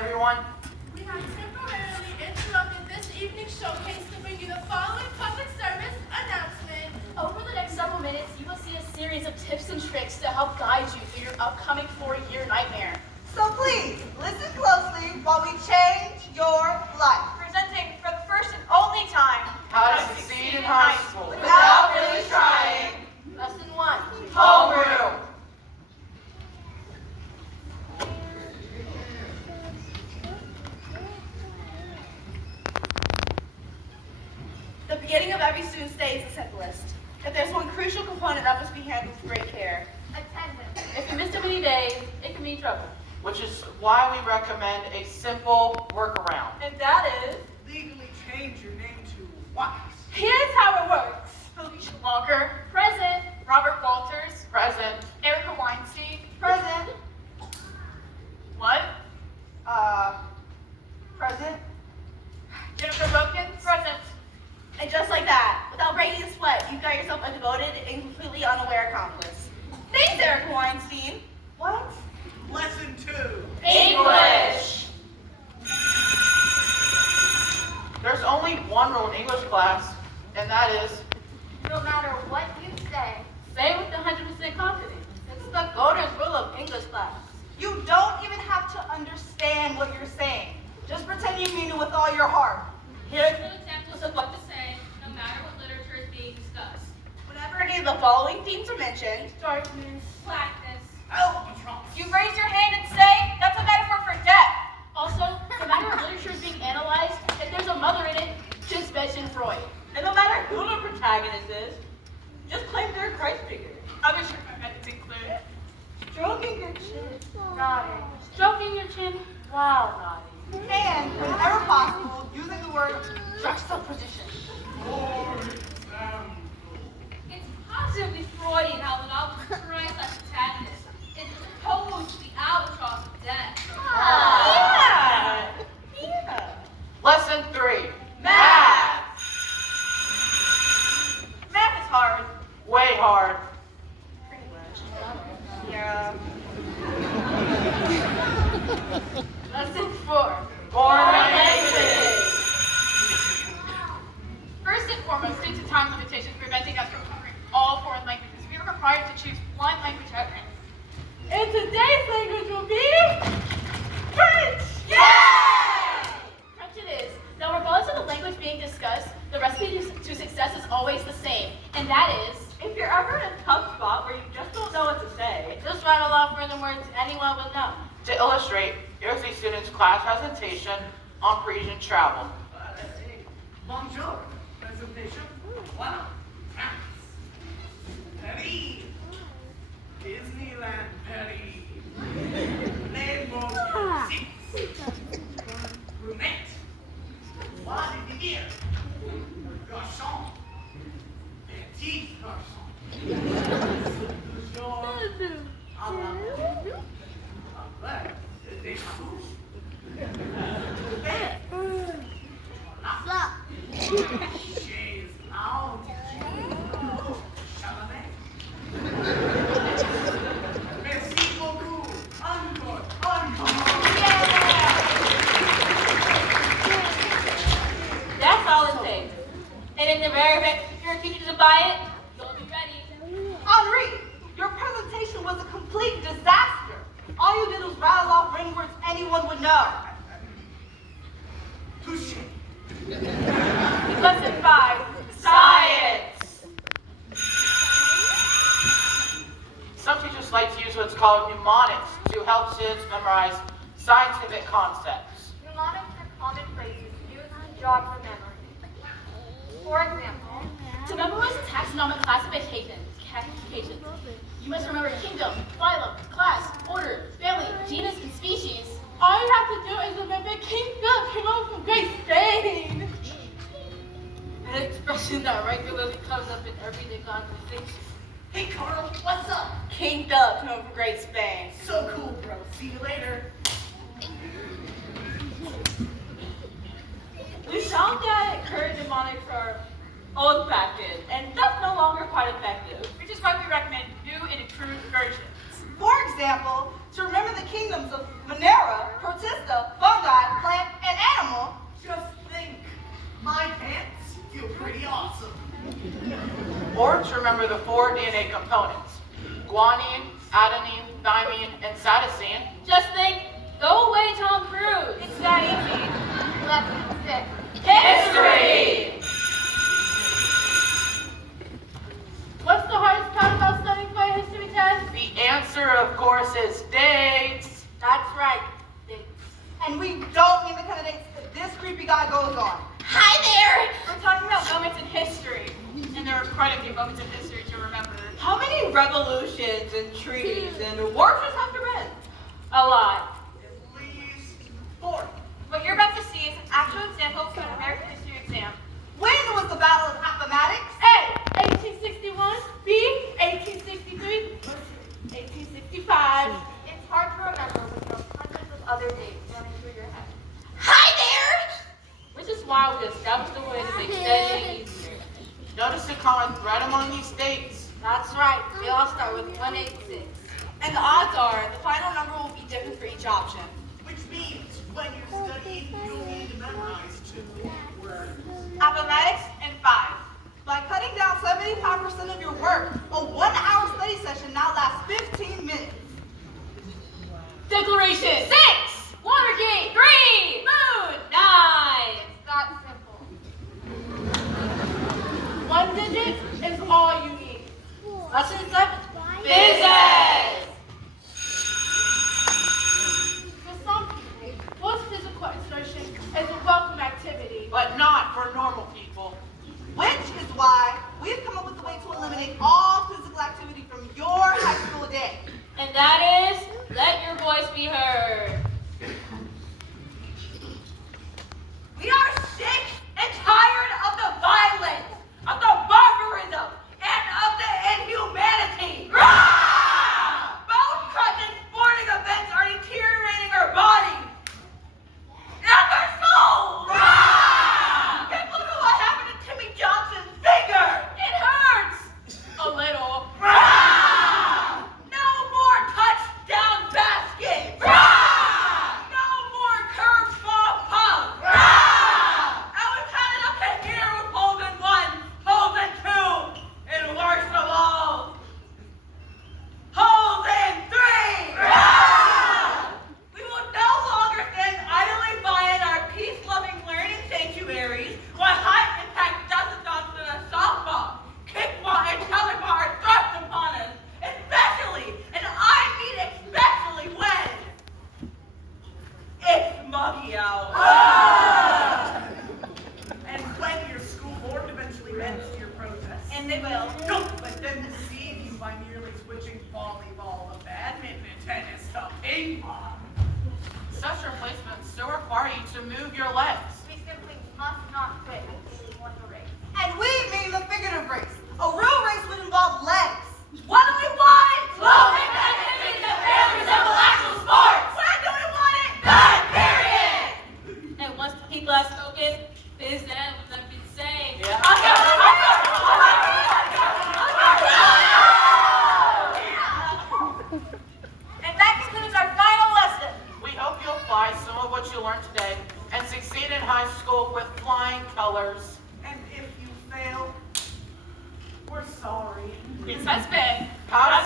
everyone. We have temporarily interrupted this evening's showcase to bring you the following public service announcement. Over the next several minutes, you will see a series of tips and tricks to help guide you through your upcoming 4-year nightmare. So please, listen closely while we change your life. Presenting for the first and only time, How to succeed in high school Without really trying. Lesson 1. Homeroom. The beginning of every student's day is the simplest. If there's one crucial component that must be handled with great care. Attendance. If you missed a many days, it can mean trouble. Which is why we recommend a simple workaround. And that is, Legally change your name to what? here's how it works. Felicia Walker, present. Robert Walters, Present. Erica Weinstein, Present. what? Present. Jennifer Wilkins, present. And just like that, without breaking a sweat, you've got yourself a devoted and completely unaware accomplice. Thanks, Erica Weinstein. What? Lesson 2. English. There's only one rule in English class, and that is, No matter what you say, Say with 100% confidence. It's the golden rule of English class. You don't even have to understand what you're saying. Just pretend you mean it with all your heart. Here, Two examples of what to say, no matter what literature is being discussed. whenever any of the following themes are mentioned, darkness, Blackness. Albatross. you raise your hand and say, that's a metaphor for death. Also, no matter what literature is being analyzed, if there's a mother in it, just mention Freud. And no matter who the protagonist is, just claim they're a Christ figure. Other methods include stroking your chin, nodding, stroking your chin while nodding, And, whenever possible, using the word juxtaposition. It's positively Freudian how the novel portrays that protagonist is opposed to the albatross of death. Yeah. Yeah. Lesson 3. Math. Math is hard. Way hard. Pretty much. Yeah. Lesson 4. Foreign languages. First and foremost, due to time limitations preventing us from covering all foreign languages, we are required to choose one language utterance. And today's language will be French! Yay! French it is. Now, regardless of the language being discussed, the recipe to success is always the same, and that is, if you're ever in a tough spot where you just don't know what to say, just rattle off random words anyone would know. To illustrate, here's the student's class presentation on Parisian travel. Bonjour. Presentation. Voilà. France. Paris. Disneyland Paris. Les Beaux Six. Brunette. Roi des Rivières. Garçon. Petit garçon. Toujours à la mode. Avec des chapeaux. Voilà. Chaise lounge. Chalamet. Merci beaucoup. Encore. That's all it takes. And in the rare event your teacher doesn't buy it, you'll be ready. Henri, your presentation was a complete disaster. All you did was rattle off ring words anyone would know. Touché. Lesson 5. Science. Some teachers like to use what's called mnemonics to help students memorize scientific concepts. mnemonics are common phrases used to jog the memory. For example, To memorize taxonomic classifications, you must remember kingdom, phylum, class, order, family, genus, and species. All you have to do is remember King Philip came over from Great Spain. An expression that regularly comes up in everyday conversation. Hey Carl, what's up? King Philip came over from Great Spain. So cool, bro. See you later. We found that current mnemonics are old-fashioned and thus no longer quite effective, which is why we recommend new and improved versions. For example, to remember the kingdoms of Monera, Protista, Fun Or to remember the 4 DNA components, guanine, adenine, thymine, and cytosine. Just think, go away, Tom Cruise. It's that easy. Let's stick. History! What's the hardest part about studying for a history test? The answer, of course, is dates. That's right. And we don't mean the kind of dates that this creepy guy goes on. Hi there! We're talking about moments in history. And there are quite a few moments in history to remember. How many revolutions and treaties and wars have there been? A lot. At least 4. What you're about to see is an actual example from an American history exam. When was the Battle of Appomattox? A. 1861. B. 1863. 1865. It's hard to remember when there are hundreds of other dates running through your head. Hi there! Which is why we established a way to make studying easier. Notice the common thread among these dates. That's right. They all start with 186. And the odds are the final number will be different for each option. Which means when you're studying, you'll need to memorize 2 words. Appomattox and 5. By cutting down 75% of your work, a 1-hour study session now lasts 15 minutes. Declaration! 6! Watergate! 3! Moon! 9! It's that simple. 1 digit is all you need. Lesson 7. Business! For some people, forced physical exertion is a welcome activity. But not for normal people. Which is why we've come up with a way to eliminate all physical activity from your high school day. And that is, let your voice be heard. We are sick and tired of the violence, of the barbarism, and of the inhumanity. Bone crushing sporting events are deteriorating our bodies and our souls. Just look at what happened to Timmy Johnson's finger. It hurts. A little. No more touchdown baskets. No more curved ball pumps. And we've had it up to here with holes in 1, holes in 2, and worst of all, holes in 3. We will no longer stand idly by in our peace-loving learning sanctuaries while high-impact dust-a-don'ts and softball, kickball, and tetherball are thrust upon us, especially, and I mean especially when it's muggy out. And when your school board eventually ends your protest. And they will. Don't let them deceive you by merely switching volleyball to badminton and tennis to ping pong. Such replacements still require you to move your legs. We simply must not quit until we won the race. And we mean the figurative race. A real race would involve legs. What do we want? Slow independence that fairly resemble actual sports! When do we want it? None, period! And once the people have spoken, biz then will never be the same. Yeah. And that concludes our final lesson. We hope you apply some of what you learned today and succeed in high school with flying colors. And if you fail, we're sorry. This has been How to